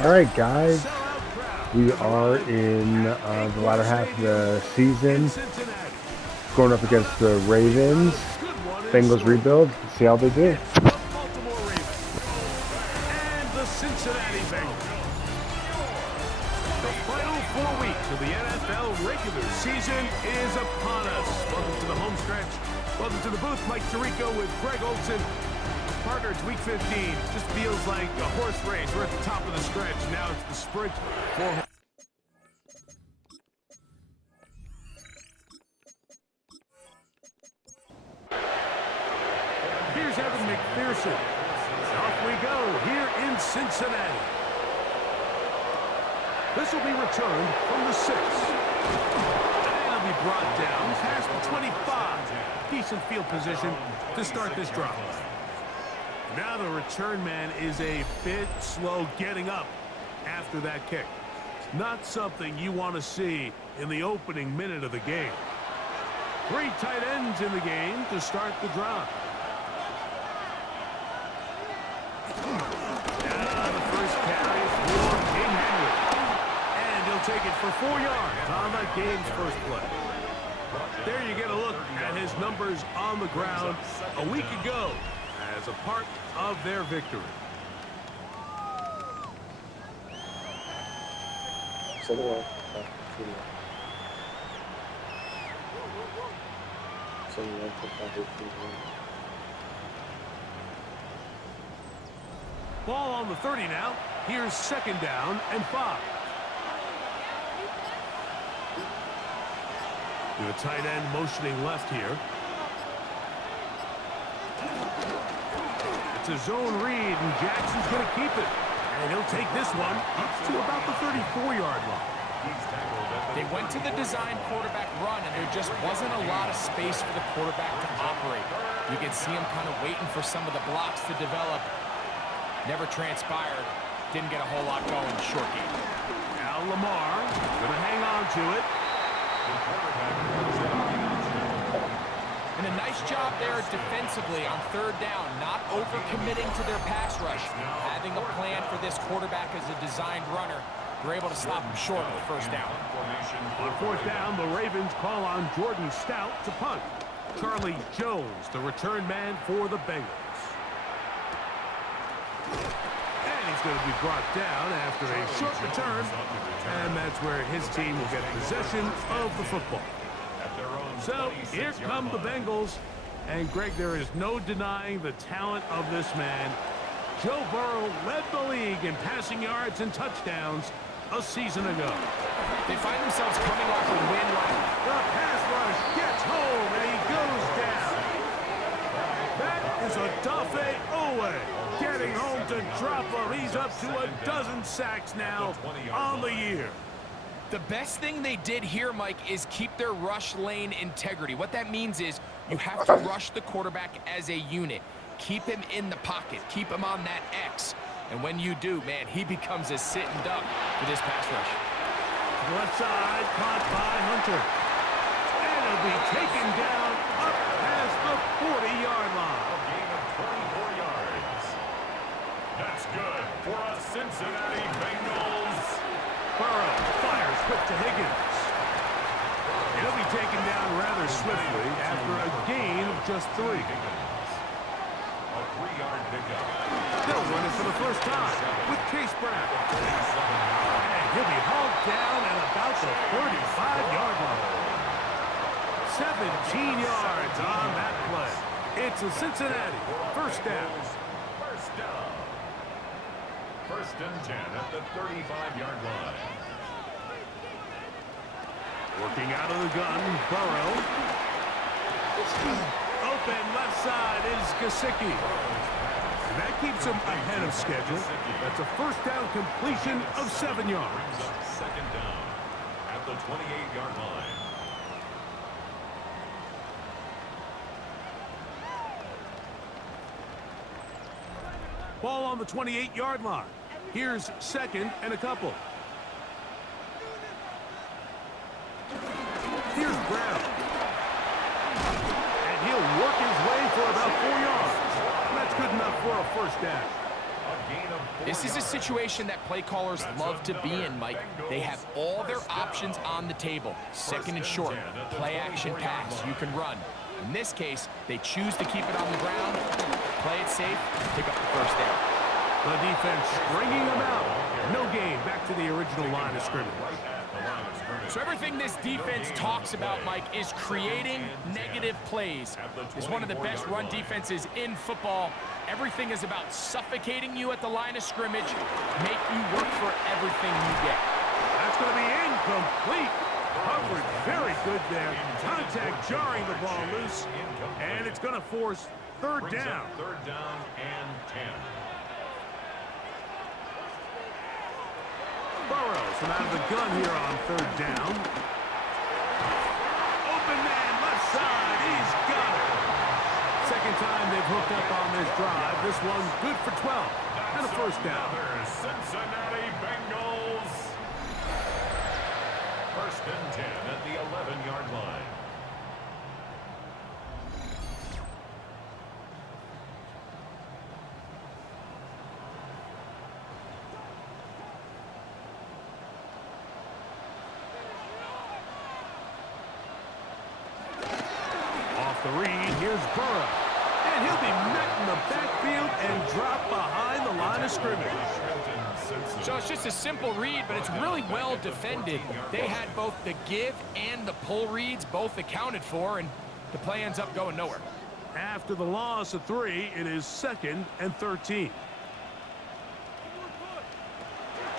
All right, guys, we are in the latter half of the season, going up against the Ravens. Bengals Rebuild. Let's see how they do. The Baltimore Ravens and the Cincinnati Bengals. The final 4 weeks of the NFL regular season is upon us. Welcome to the home stretch. Welcome to the booth. Mike Tirico with Greg Olson. Partner, it's week 15. Just feels like a horse race. We're at the top of the stretch. Now it's the sprint for Here's Evan McPherson. Off we go here in Cincinnati. This will be returned from the 6. And it'll be brought down past the 25. Decent field position to start this drive. Now the return man is a bit slow getting up after that kick. Not something you want to see in the opening minute of the game. 3 tight ends in the game to start the drive. Now the first carry for King Henry. And he'll take it for 4 yards on that game's first play. There you get a look at his numbers on the ground a week ago as a part of their victory. Ball on the 30 now. Here's 2nd down and 5. The tight end motioning left here. It's a zone read, and Jackson's going to keep it. And he'll take this one up to about the 34-yard line. They went to the design quarterback run, and there just wasn't a lot of space for the quarterback to operate. You can see him kind of waiting for some of the blocks to develop. Never transpired. Didn't get a whole lot going in the short game. Now Lamar going to hang on to it. And a nice job there defensively on 3rd down, not overcommitting to their pass rush. Having a plan for this quarterback as a designed runner, they're able to stop him short of the 1st down. On 4th down, the Ravens call on Jordan Stout to punt. Charlie Jones, the return man for the Bengals. And he's going to be brought down after a short return. And that's where his team will get possession of the football. So here come the Bengals. And Greg, there is no denying the talent of this man. Joe Burrow led the league in passing yards and touchdowns a season ago. They find themselves coming off a win like the pass rush gets home and he goes down. That is a Dafe Owe getting home to drop him. He's up to a dozen sacks now on the year. The best thing they did here, Mike, is keep their rush lane integrity. What that means is you have to rush the quarterback as a unit. Keep him in the pocket. Keep him on that X. And when you do, man, he becomes a sitting duck for this pass rush. Left side, caught by Hunter. And it'll be taken down up past the 40-yard line. A gain of 24 yards. That's good for a Cincinnati Bengals. Burrow fires quick to Higgins. He'll be taken down rather swiftly after a gain of just 3. A 3-yard pickup. They'll run it for the first time with Chase Brown. And he'll be hauled down at about the 35-yard line. 17 yards on that play. It's a Cincinnati 1st down. 1st down. 1st and 10 at the 35-yard line. Working out of the gun, Burrow. Open left side is Gesicki. And that keeps him ahead of schedule. That's a 1st down completion of 7 yards. 2nd down at the 28-yard line. Ball on the 28-yard line. Here's 2nd and a couple. Here's Brown. And he'll work his way for about 4 yards. And that's good enough for a 1st down. This is a situation that play callers love to be in, Mike. They have all their options on the table. Second and short, play action pass, you can run. In this case, they choose to keep it on the ground, play it safe, pick up the first down. The defense stringing them out. No gain, back to the original line of scrimmage. So everything this defense talks about, Mike, is creating negative plays. It's one of the best run defenses in football. Everything is about suffocating you at the line of scrimmage, make you work for everything you get. That's going to be incomplete. Coverage very good there. Contact jarring the ball loose. And it's going to force third down. Third down and 10. Burrows from out of the gun here on third down. Open man, left side. He's got it. Second time they've hooked up on this drive. This one good for 12 and a first down. Cincinnati Bengals. First and 10 at the 11-yard line. Off the read, here's Burrow. And he'll be met in the backfield and dropped behind the line of scrimmage. So it's just a simple read, but it's really well defended. They had both the give and the pull reads both accounted for, and the play ends up going nowhere. After the loss of 3, it is 2nd and 13.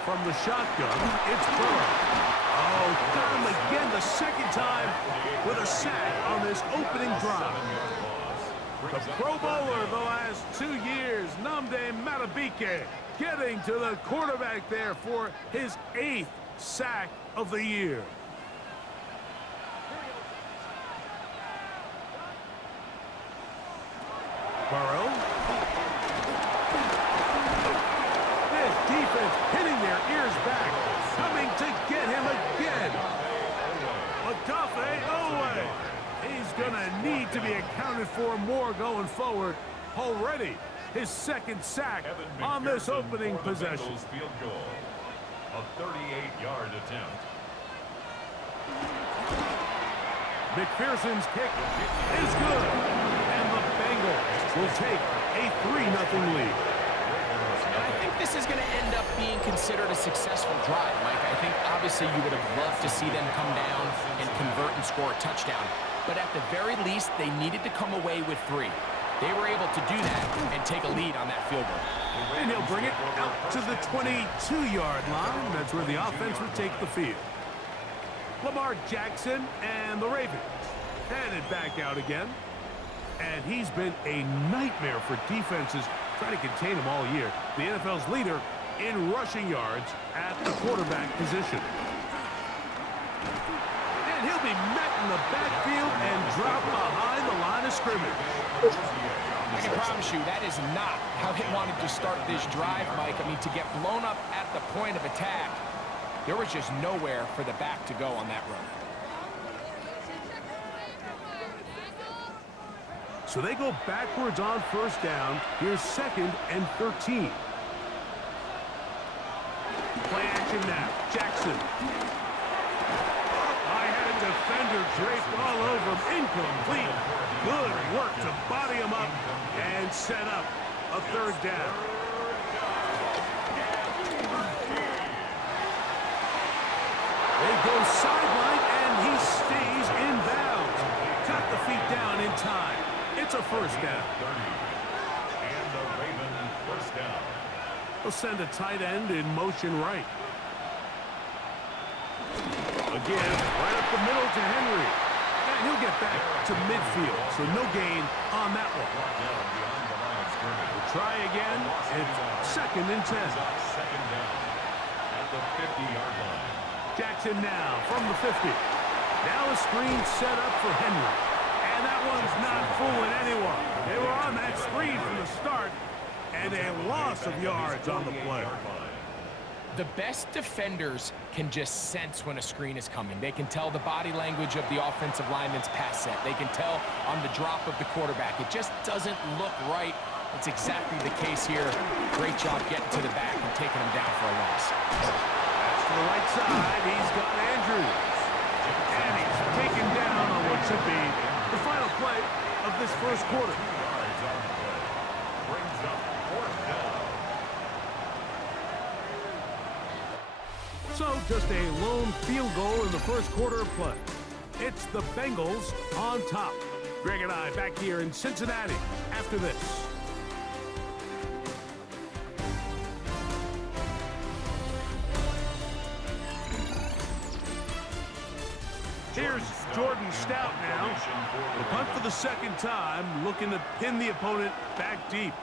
From the shotgun, it's Burrow. Oh, got him again the second time with a sack on this opening drive. The Pro Bowler the last 2 years, Nnamdi Madubuike, getting to the quarterback there for his 8th sack of the year. Burrow. This defense pinning their ears back, coming to get him again. Odafe Owe. He's going to need to be accounted for more going forward. Already his 2nd sack on this opening possession. Field goal. A 38-yard attempt. McPherson's kick is good. And the Bengals will take a 3-0 lead. And I think this is going to end up being considered a successful drive, Mike. I think obviously you would have loved to see them come down and convert and score a touchdown. But at the very least, they needed to come away with 3. They were able to do that and take a lead on that field goal. And he'll bring it out to the 22-yard line. That's where the offense would take the field. Lamar Jackson and the Ravens headed back out again. And he's been a nightmare for defenses trying to contain him all year. The NFL's leader in rushing yards at the quarterback position. And he'll be met in the backfield and dropped behind the line of scrimmage. I can promise you that is not how they wanted to start this drive, Mike. I mean, to get blown up at the point of attack, there was just nowhere for the back to go on that run. So they go backwards on first down. Here's 2nd and 13. Play action now. Jackson. I had a defender draped all over him. Incomplete. Good work to body him up and set up a 3rd down. They go sideline, and he stays in bounds. Got the feet down in time. It's a first down. And the Raven first down. They'll send a tight end in motion right. Again, right up the middle to Henry. And he'll get back to midfield, so no gain on that one. We'll try again. It's 2nd and 10. Second down at the 50-yard line. Jackson now from the 50. Now a screen set up for Henry. And that one's not fooling anyone. They were on that screen from the start, and a loss of yards on the play. The best defenders can just sense when a screen is coming. They can tell the body language of the offensive lineman's pass set. They can tell on the drop of the quarterback. It just doesn't look right It's exactly the case here. Great job getting to the back and taking him down for a loss. That's to the right side. He's got Andrews. And he's taken down on what should be the final play of this first quarter. Brings up fourth down. So just a lone field goal in the first quarter of play. It's the Bengals on top. Greg and I back here in Cincinnati after this. Here's Jordan Stout now. The punt for the second time, looking to pin the opponent back deep.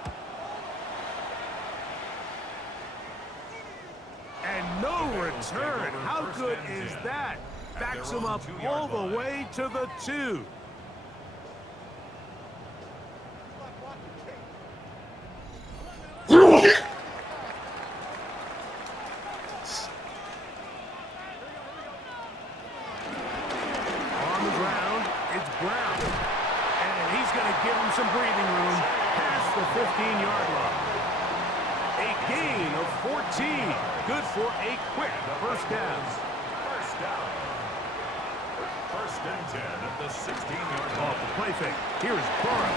And no return. How good is that? Backs him up all the way to the 2. Some breathing room past the 15-yard line. A gain of 14. Good for a quick first down. First down. First and 10 at the 16-yard line. Off the play fake. Here's Burrow.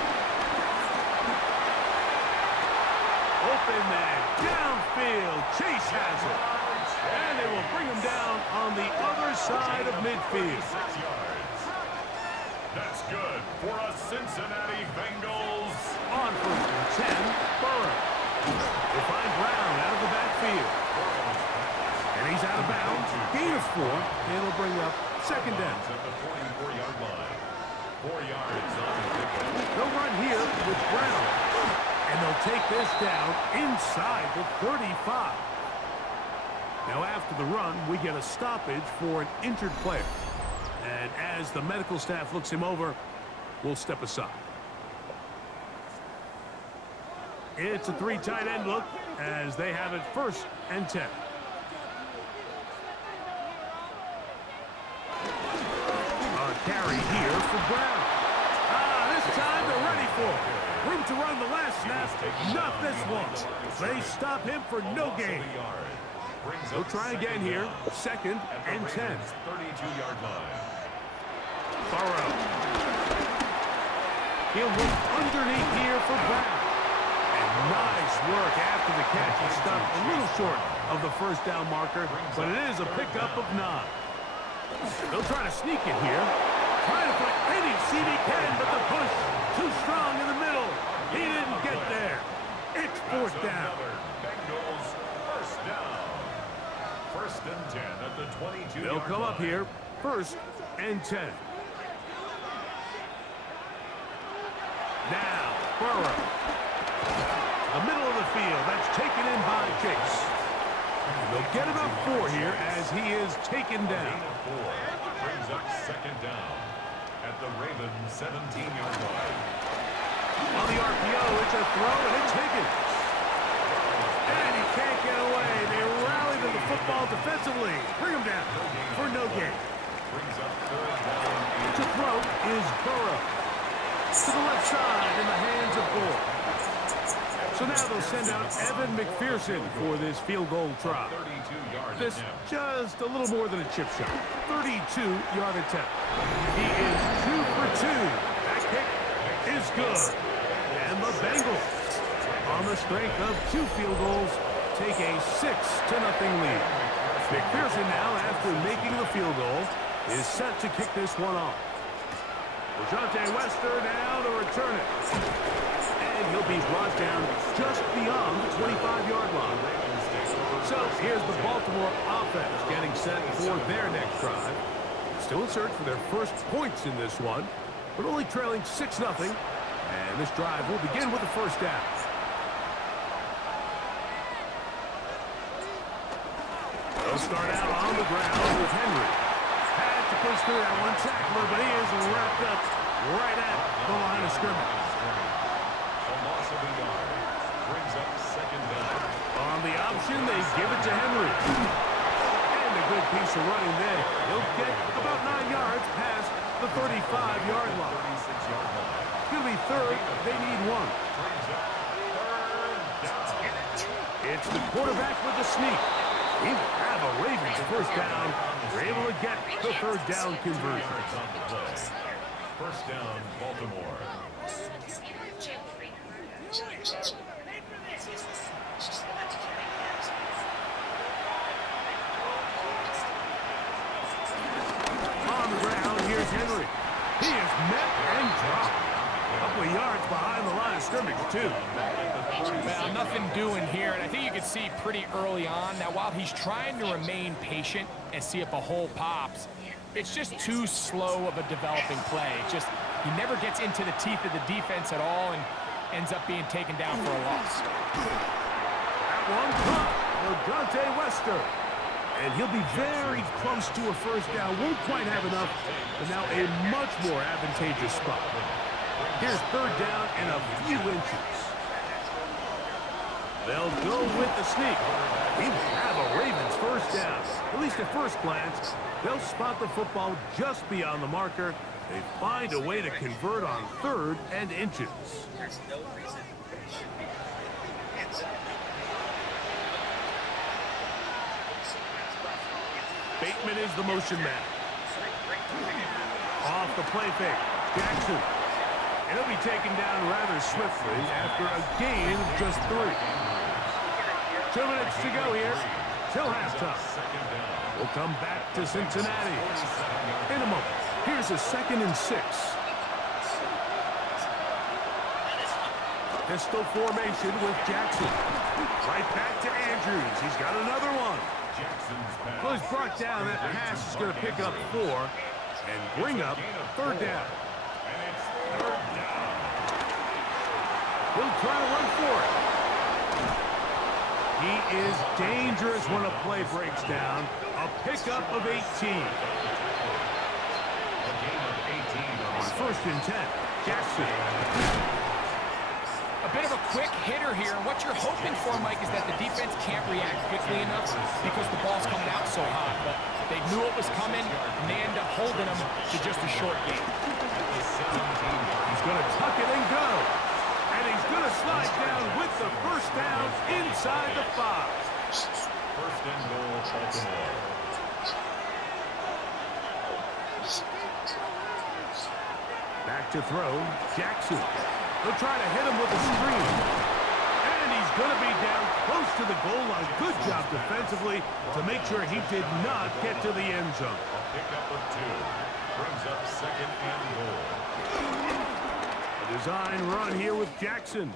Open man downfield. Chase has it. And they will bring him down on the other side of midfield. 6 yards. That's good for a Cincinnati Bengals. On first and 10, Burrow. They find Brown out of the backfield. And he's out of bounds. Gain of 4. And it'll bring up second down. At the 44-yard line. 4 yards on the pickup. They'll run here with Brown. And they'll take this down inside the 35. Now after the run, we get a stoppage for an injured player. And as the medical staff looks him over, we'll step aside. It's a 3 tight end look as they have it first and 10. A carry here for Brown. This time they're ready for it. Room to run the last snap, not this one. They stop him for no gain. They'll try again here, second and 10. 32-yard line. Burrow. He'll look underneath here for Brown. And nice work after the catch. He stopped a little short of the first down marker, but it is a pickup of 9. They'll try to sneak it here. Trying to find any seam he can, but the push too strong in the middle. He didn't get there. It's fourth down. Bengals first down. First and 10 at the 22-yard line. They'll come up here, first and 10. Now, Burrow. The middle of the field. That's taken in by Chase. They'll get about 4 here as he is taken down. 4 brings up second down at the Ravens 17-yard line. On the RPO, it's a throw, and it's Higgins. And he can't get away. They rally to the football defensively. Bring him down for no gain. Brings up third down. To throw is Burrow. To the left side in the hands of Gore. So now they'll send out Evan McPherson for this field goal try. 32-yard This just a little more than a chip shot. 32-yard attempt. He is 2 for 2. That kick is good. And the Bengals, on the strength of 2 field goals, take a 6-0 lead. McPherson now, after making the field goal, is set to kick this one off. Dejounte Wester now to return it. And he'll be brought down just beyond the 25-yard line. So here's the Baltimore offense getting set for their next drive. Still in search for their first points in this one, but only trailing 6-0. And this drive will begin with the first down. They'll start out on the ground with Henry. Had to push through that one tackler, but he is wrapped up right at the line of scrimmage. A loss of a yard. Brings up second down. On the option, they give it to Henry. And a good piece of running there. He'll get about 9 yards past the 35-yard line. 36-yard line. It's going to be third. They need 1. Brings up It's the quarterback with the sneak. He will have a Ravens first down. We're able to get the third down conversion. First down, Baltimore. On the ground, here's Henry. He is met and dropped. A couple of yards behind the line of scrimmage, too. Well, nothing doing here, and I think you can see pretty early on. Now, while he's trying to remain patient and see if a hole pops, it's just too slow of a developing play. It just, he never gets into the teeth of the defense at all and ends up being taken down for a loss. That one caught for Dante Wester. And he'll be very close to a first down. Won't quite have enough, but now a much more advantageous spot. Here's third down and a few inches. They'll go with the sneak. He will have a Ravens first down. At least at first glance, they'll spot the football just beyond the marker. They find a way to convert on third and inches. Bateman is the motion man. Off the play fake. Jackson. And he'll be taken down rather swiftly after a gain of just 3. 2 minutes to go here till halftime. We'll come back to Cincinnati in a moment. Here's a 2nd and 6. Pistol formation with Jackson. Right back to Andrews. He's got another one. Well, he's brought down. That pass is going to pick up 4 and bring up third down. He'll try to run for it. He is dangerous when a play breaks down. A pickup of 18. On 1st and 10, Jackson. A bit of a quick hitter here, and what you're hoping for, Mike, is that the defense can't react quickly enough because the ball's coming out so hot. But they knew it was coming, and they end up holding them to just a short game. He's going to tuck it and go. And he's going to slide down with the first down inside the 5. First and goal, Baltimore. Back to throw, Jackson. He'll try to hit him with a screen. And he's going to be down close to the goal line. Good job defensively to make sure he did not get to the end zone. A pickup of 2. Brings up 2nd and goal. A design run here with Jackson.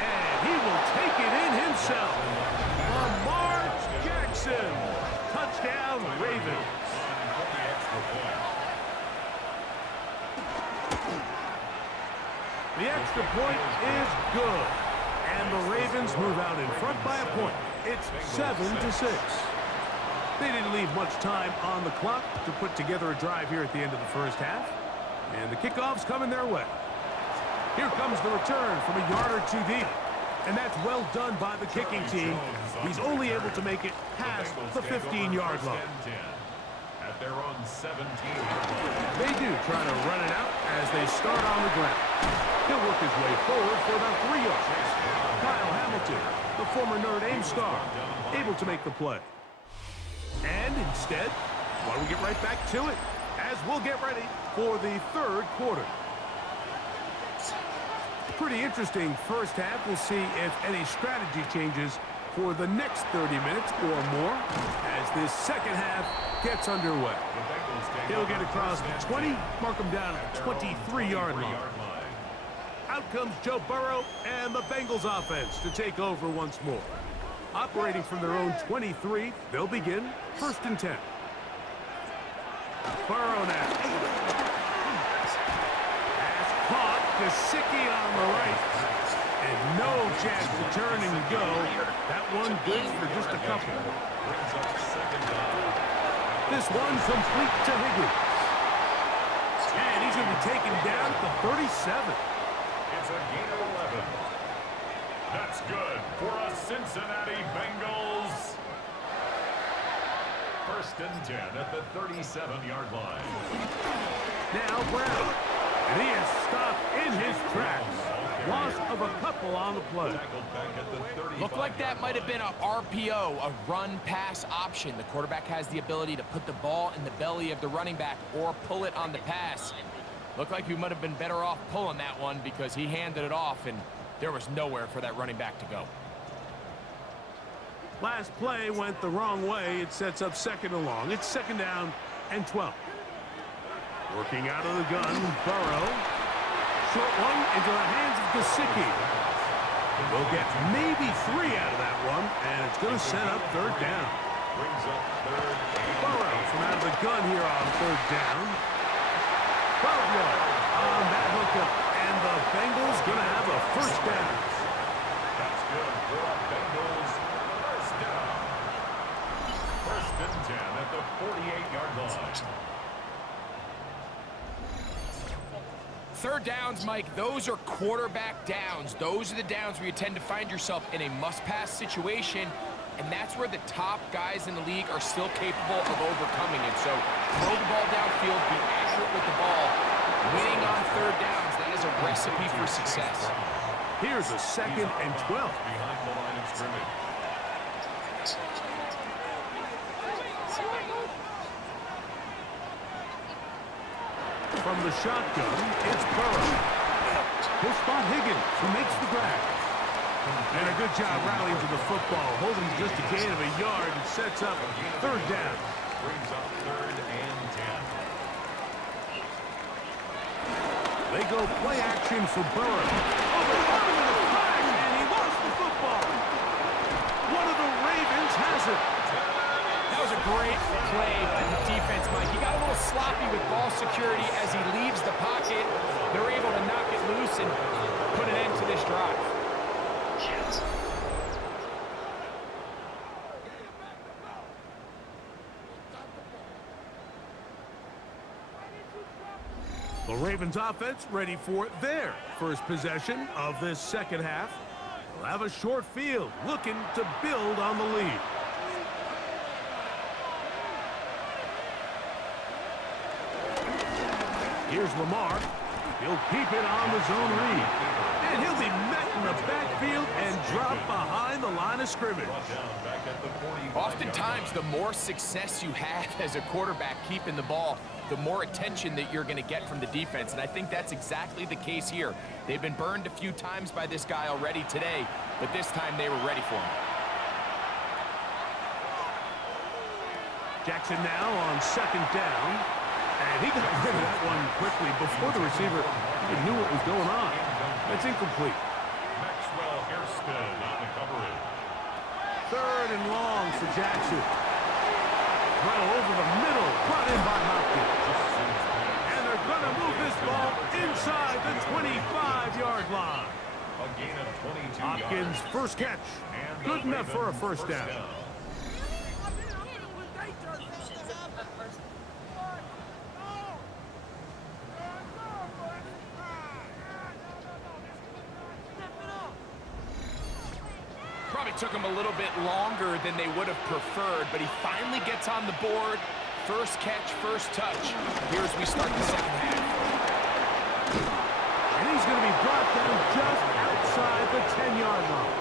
And he will take it in himself. Lamar Jackson. Touchdown, Ravens. The extra point is good. And the Ravens move out in front by a point. It's 7-6. They didn't leave much time on the clock to put together a drive here at the end of the first half. And the kickoff's coming their way. Here comes the return from a yard or 2 deep. And that's well done by the kicking team. He's only able to make it past the 15-yard line. At their own 17-yard line. They do try to run it out as they start on the ground. He'll work his way forward for about 3 yards. Kyle Hamilton, the former Notre Dame star, able to make the play. And instead, why don't we get right back to it as we'll get ready for the third quarter. Pretty interesting first half. We'll see if any strategy changes for the next 30 minutes or more as this second half gets underway. He'll get across the 20, mark him down at the 23-yard line. Out comes Joe Burrow and the Bengals offense to take over once more. Operating from their own 23, they'll begin 1st and 10. Burrow now. Pass caught. Gesicki on the right. And no chance to turn and go. That one good for just a couple. This one complete to Higgins. And he's going to be taken down at the 37. It's a gain of 11. That's good for a Cincinnati Bengals. 1st and 10 at the 37-yard line. Now Brown. And he is stopped in his tracks. Loss of a couple on the play. Looked like that might have been a RPO, a run-pass option. The quarterback has the ability to put the ball in the belly of the running back or pull it on the pass. Looked like he might have been better off pulling that one because he handed it off, and there was nowhere for that running back to go. Last play went the wrong way. It sets up second and long. It's second down and 12. Working out of the gun, Burrow. Short one into the hands of Gesicki. We'll get maybe 3 out of that one, and it's going to set up third down. Burrow from out of the gun here on third down. 12 yards on that hookup, and the Bengals going to have a first down. That's good for a Bengals first down. First and 10 at the 48-yard line. Third downs, Mike, those are quarterback downs. Those are the downs where you tend to find yourself in a must-pass situation, and that's where the top guys in the league are still capable of overcoming it. So throw the ball downfield, be accurate with the ball. Winning on third downs, that is a recipe for success. Here's a second and 12. Behind the line of scrimmage. From the shotgun, it's Burrow. He'll spot Higgins, who makes the grab. And a good job rallying to the football, holding just a gain of a yard and sets up third down. Brings up third and 10. They go play action for Burrow. Oh, they're running in a flash, and he lost the football. One of the Ravens has it. That was a great play by the defense, Mike. He got a little sloppy with ball security as he leaves the pocket. They're able to knock it loose and put an end to this drive. The Ravens offense ready for their first possession of this second half. They'll have a short field, looking to build on the lead. Here's Lamar. He'll keep it on the zone read. And he'll be met in the backfield and drop behind the line of scrimmage. Oftentimes, the more success you have as a quarterback keeping the ball, the more attention that you're going to get from the defense. And I think that's exactly the case here. They've been burned a few times by this guy already today, but this time they were ready for him. Jackson now on second down. And he got rid of that one quickly before the receiver even knew what was going on. That's incomplete. Maxwell Hairston on the coverage. Third and long for Jackson. Throw over the middle, brought in by Hopkins. And they're going to move this ball inside the 25-yard line. A gain of 22 Hopkins' yards. first catch. Good enough for a first down. Probably took him a little bit longer than they would have preferred, but he finally gets on the board. First catch, first touch. Here as we start the second half. And he's going to be brought down just outside the 10-yard line.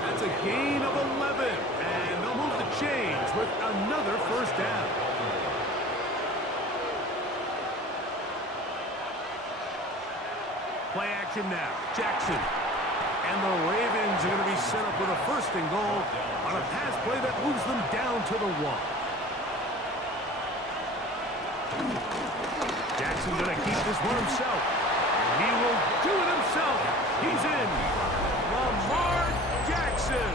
That's a gain of 11, and they'll move the chains with another first down. Play action now. Jackson. And the Ravens are going to be set up with a first and goal on a pass play that moves them down to the 1. Jackson going to keep this one himself. And he will do it himself. He's in. Lamar Jackson.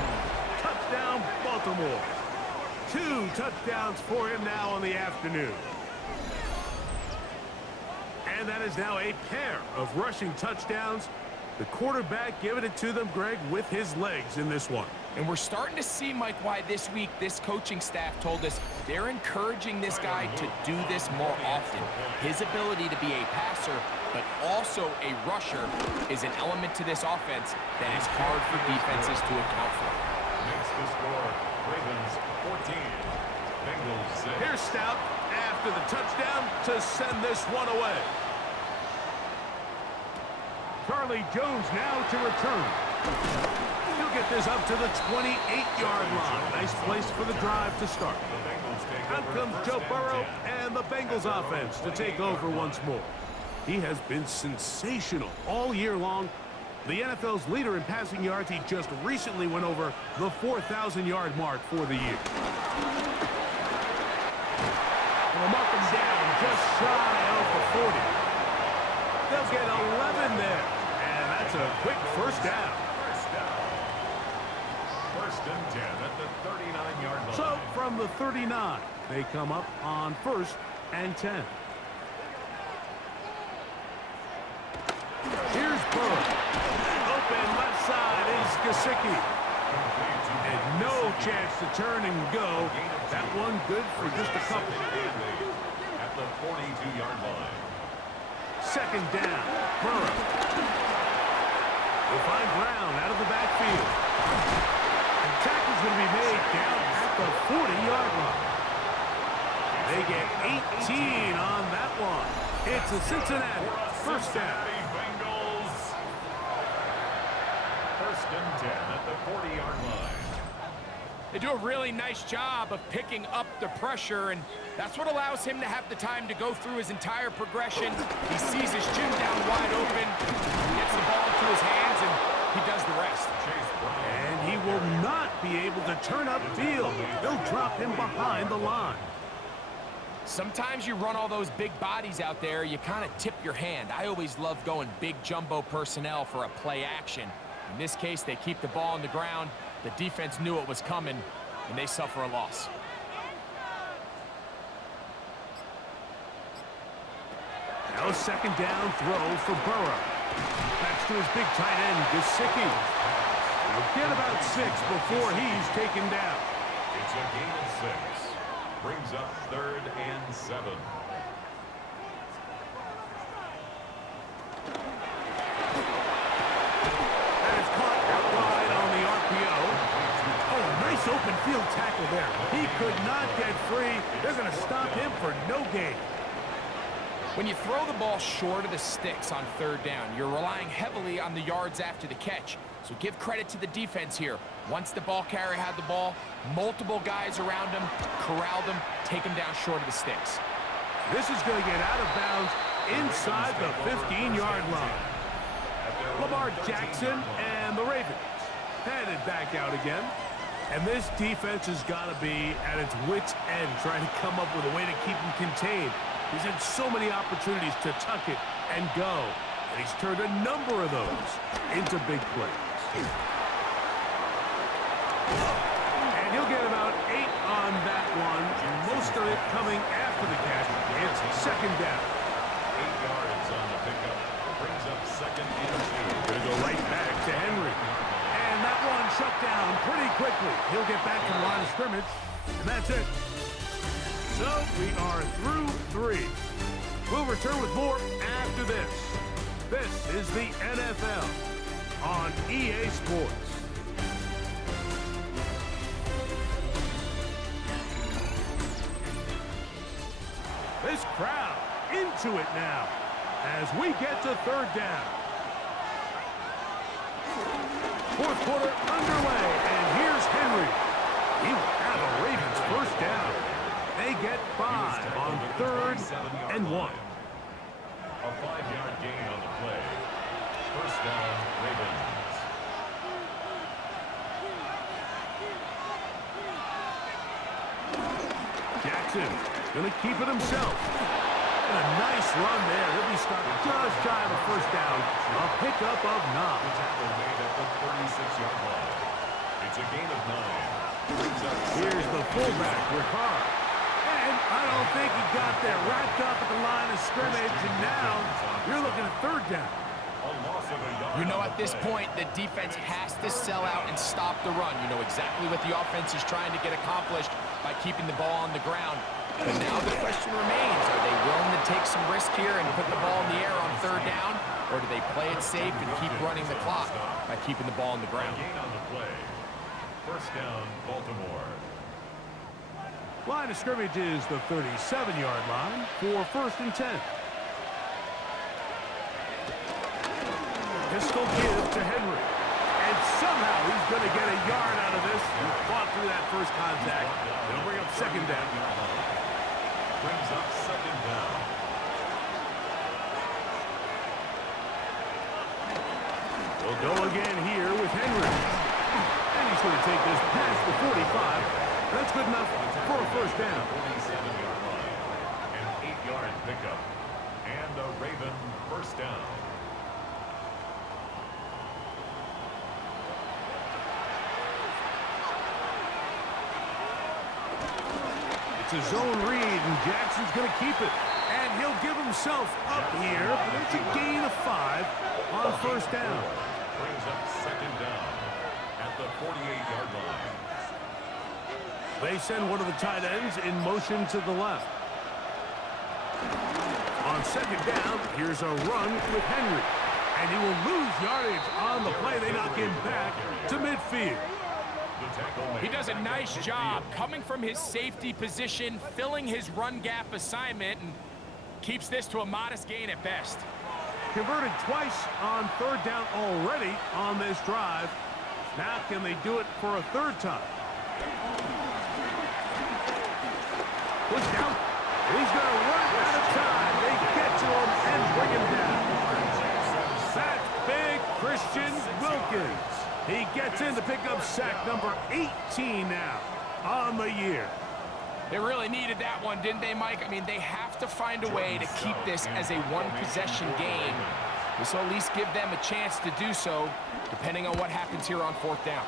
Touchdown, Baltimore. 2 touchdowns for him now on the afternoon. And that is now a pair of rushing touchdowns. The quarterback giving it to them, Greg, with his legs in this one. And we're starting to see, Mike, why this week this coaching staff told us they're encouraging this guy to do this more often. His ability to be a passer, but also a rusher, is an element to this offense that is hard for defenses to account for. Makes the score. Ravens 14. Bengals 6. Here's Stout after the touchdown to send this one away. Charlie Jones now to return. He'll get this up to the 28-yard line. Nice place for the drive to start. Out comes Joe Burrow and the Bengals offense to take over once more. He has been sensational all year long. The NFL's leader in passing yards, he just recently went over the 4,000-yard mark for the year. They'll mark him down just shy of the 40. They'll get 11 there, and that's a quick first down. First and 10 at the 39-yard line. So from the 39, they come up on 1st and 10. Here's Burrow. Open left side is Gesicki. And no chance to turn and go. That one good for just a couple. At the 42-yard line. Second down, Burrow. They'll find Brown out of the backfield. And tackle's going to be made down at the 40-yard line. They get 18 on that one. It's a Cincinnati first down. Bengals. First and 10 at the 40-yard line. They do a really nice job of picking up the pressure, and that's what allows him to have the time to go through his entire progression. He sees his chin down wide open, gets the ball into his hands, and he does the rest. And he will not be able to turn upfield. They'll drop him behind the line. Sometimes you run all those big bodies out there, you kind of tip your hand. I always love going big jumbo personnel for a play action. In this case, they keep the ball on the ground. The defense knew it was coming, and they suffer a loss. Now a second down throw for Burrow. That's to his big tight end, Gesicki. He'll get about 6 before he's taken down. It's a gain of 6. Brings up 3rd and 7. That is caught out wide on the RPO. Oh, nice open field tackle there. He could not get free. They're going to stop him for no gain. When you throw the ball short of the sticks on 3rd down, you're relying heavily on the yards after the catch. So give credit to the defense here. Once the ball carrier had the ball, multiple guys around him, corralled him, take him down short of the sticks. This is going to get out of bounds inside the 15-yard line. Lamar Jackson and the Ravens headed back out again. And this defense has got to be at its wits' end trying to come up with a way to keep him contained. He's had so many opportunities to tuck it and go, and he's turned a number of those into big plays. And he'll get about 8 on that one, most of it coming after the catch. It's second down. 8 yards on the pickup. Brings up 2nd and 2. Going to go right back to Henry. And that one shut down pretty quickly. He'll get back to the line of scrimmage, and that's it. So we are through 3. We'll return with more after this. This is the NFL on EA Sports. This crowd into it now as we get to 3rd down. 4th quarter underway, and here's Henry. He will have a Ravens first down. They get 5 on 3rd and 1. A 5-yard gain on the play. First down, Ravens. Jackson going to keep it himself. And a nice run there. He'll be stopped just shy of a first down. A pickup of 9. Tackle made at the 36-yard line. It's a gain of 9. Brings up Here's the fullback, Ricard. And I don't think he got there. Wrapped up at the line of scrimmage, and now you're looking at 3rd down. a loss of a yard. You know, at this point, the defense has to sell out and stop the run. You know exactly what the offense is trying to get accomplished by keeping the ball on the ground. But now the question remains, are they willing to take some risk here and put the ball in the air on 3rd down? Or do they play it safe and keep running the clock by keeping the ball on the ground? Gain on the play. First down, Baltimore. Line of scrimmage is the 37-yard line for 1st and 10. Pistol give to Henry. And somehow he's going to get a yard out of this. He fought through that first contact. It'll bring up second down. Brings up second down. We'll go again here with Henry. And he's going to take this past the 45. That's good enough for a first down. 47-yard line. An 8-yard pickup. And a Raven first down. It's a zone read, and Jackson's going to keep it. And he'll give himself up here, but it's a gain of 5 on first down. Brings up second down at the 48-yard line. They send one of the tight ends in motion to the left. On second down, here's a run with Henry. And he will lose yardage on the play. They knock him back to midfield. He does a nice job coming from his safety position, filling his run gap assignment, and keeps this to a modest gain at best. Converted twice on third down already on this drive. Now can they do it for a third time? Push down. He's going to run out of time. They get to him and bring him down. That's big Christian Wilkins. He gets in to pick up sack number 18 now on the year. They really needed that one, didn't they, Mike? I mean, they have to find a way to keep this as a one-possession game. This will at least give them a chance to do so, depending on what happens here on fourth down.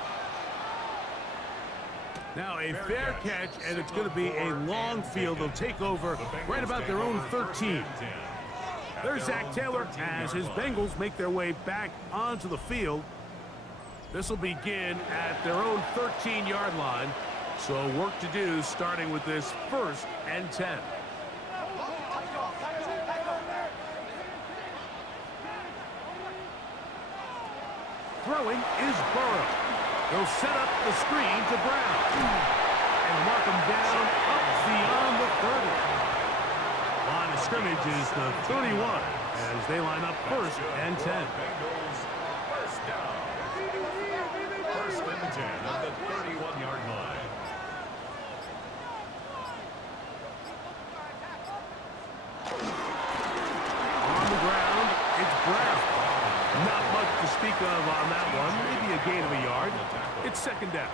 Now a fair catch, and it's going to be a long field. They'll take over right about their own 13. There's Zach Taylor as his Bengals make their way back onto the field. This will begin at their own 13-yard line. So work to do starting with this 1st and 10. Throwing is Burrow. They'll set up the screen to Brown. And mark him down up beyond the 30. Line of scrimmage is the 31 as they line up 1st and 10. First down. 1st and 10 at the 31-yard line. On the ground, it's Brown. Not much to speak of on that one. Maybe a gain of a yard. It's second down.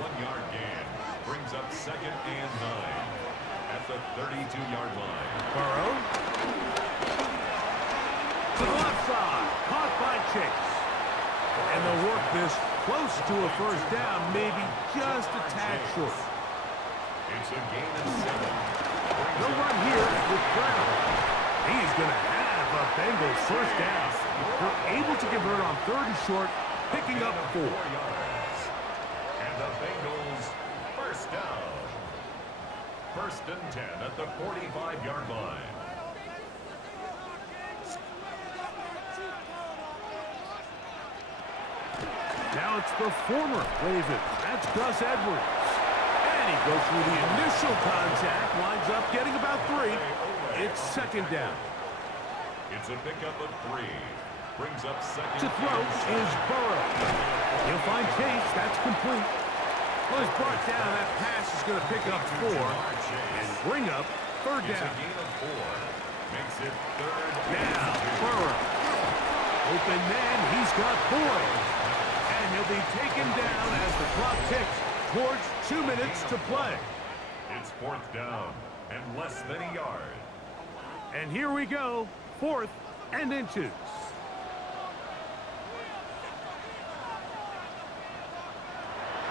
1-yard gain brings up 2nd and 9 at the 32-yard line. Burrow. To the left side. Caught by Chase. And they'll work this close to a first down, maybe just a tad short. It's a gain of 7. They'll run here with Brown. He's going to have a Bengals first down. They're able to convert on 3rd and short, picking up 4. 4 yards. And the Bengals first down. 1st and 10 at the 45-yard line. Now it's the former Raven. That's Gus Edwards. And he goes through the initial contact, winds up getting about 3. It's second down. It's a pickup of 3. Brings up 2nd. To throw is Burrow. He'll find Chase. That's complete. Well, he's brought down. That pass is going to pick up 4 and bring up 3rd It's a down. gain of 4. Makes it 3rd. Now, Burrow. Open man. He's got Boyd. And he'll be taken down as the clock ticks towards 2 minutes to play. It's 4th down and less than a yard. And here we go. 4th and inches.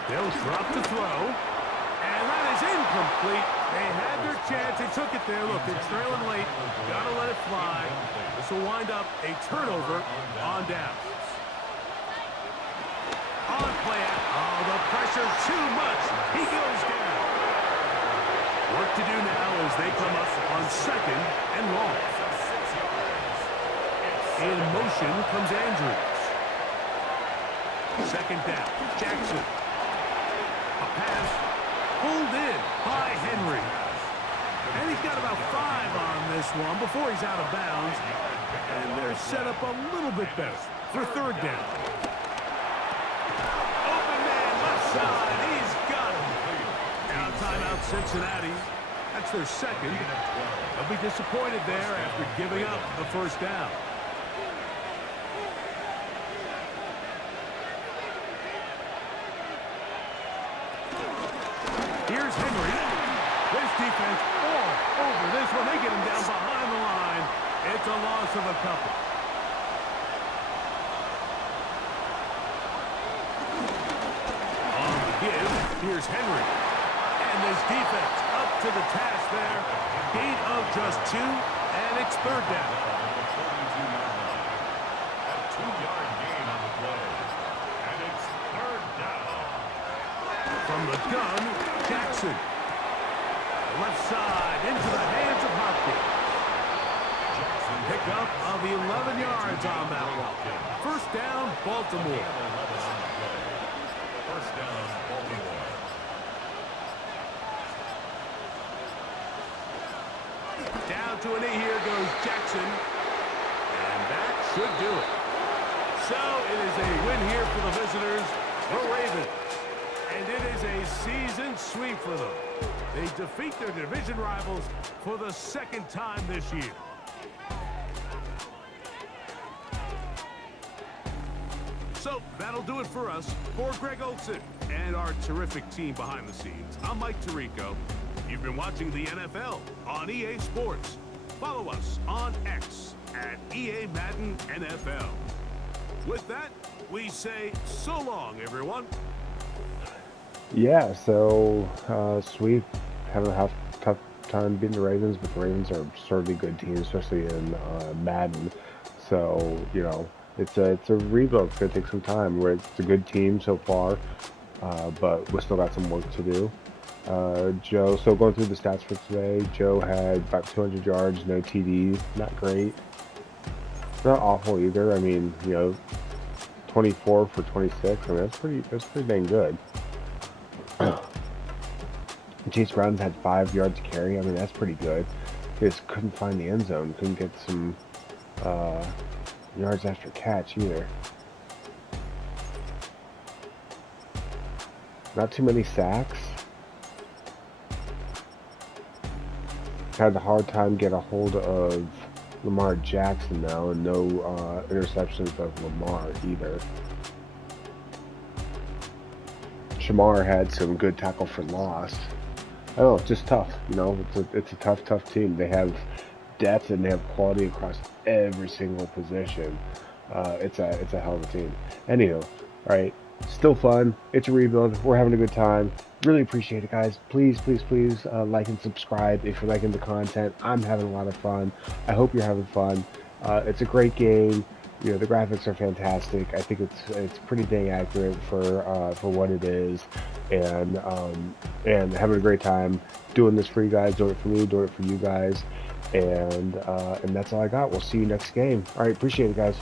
They'll drop to throw. And that is incomplete. They had their chance. They took it there. Look, they're trailing late. Gotta let it fly. This will wind up a turnover on downs. On play. Oh, the pressure too much. He goes down. Work to do now as they come up on 2nd and long. In motion comes Andrews. 2nd down. Jackson. A pass pulled in by Henry. And he's got about 5 on this one before he's out of bounds. And they're set up a little bit better. for third down. Open man, left side. He's got him. Now timeout Cincinnati. That's their second. They'll be disappointed there after giving up the first down. Here's Henry. This defense all over this one. They get him down behind the line. It's a loss of a couple. On the give, here's Henry. And this defense up to the task there. Gain of just 2, and it's third down. A 2-yard gain on the play. And it's third down. From the gun, Jackson. Left side into the hands of Hopkins. Pickup of 11 yards on that one. First down, Baltimore. First down, Baltimore. Down to a knee, here goes Jackson. And that should do it. So it is a win here for the visitors, the Ravens. And it is a season sweep for them. They defeat their division rivals for the second time this year. So that'll do it for us. For Greg Olson and our terrific team behind the scenes, I'm Mike Tirico. You've been watching the NFL on EA Sports. Follow us on X at EA Madden NFL. With that, we say so long, everyone. Yeah, so Sweep having a tough time beating the Ravens, but the Ravens are a certainly good team, especially in Madden. So, you know, it's a rebuild. It's going to take some time. It's a good team so far, but we still got some work to do. Joe, so going through the stats for today, Joe had about 200 yards, no TDs. Not great. Not awful either. I mean, you know, 24 for 26. I mean, that's pretty dang good. Chase Brown had 5 yards to carry. I mean, that's pretty good. He just couldn't find the end zone. Couldn't get some yards after catch either. Not too many sacks. Had a hard time get a hold of Lamar Jackson now, and no interceptions of Lamar either. Shamar had some good tackle for loss. I don't know, just tough. You know, it's a tough team. They have depth and they have quality across every single position. It's a hell of a team. Anywho, all right, still fun. It's a rebuild. We're having a good time. Really appreciate it, guys. Please like and subscribe if you're liking the content. I'm having a lot of fun. I hope you're having fun. It's a great game. You know, the graphics are fantastic. I think it's pretty dang accurate for what it is, and having a great time doing this for you guys, doing it for me, doing it for you guys, and that's all I got. We'll see you next game. All right, appreciate it, guys.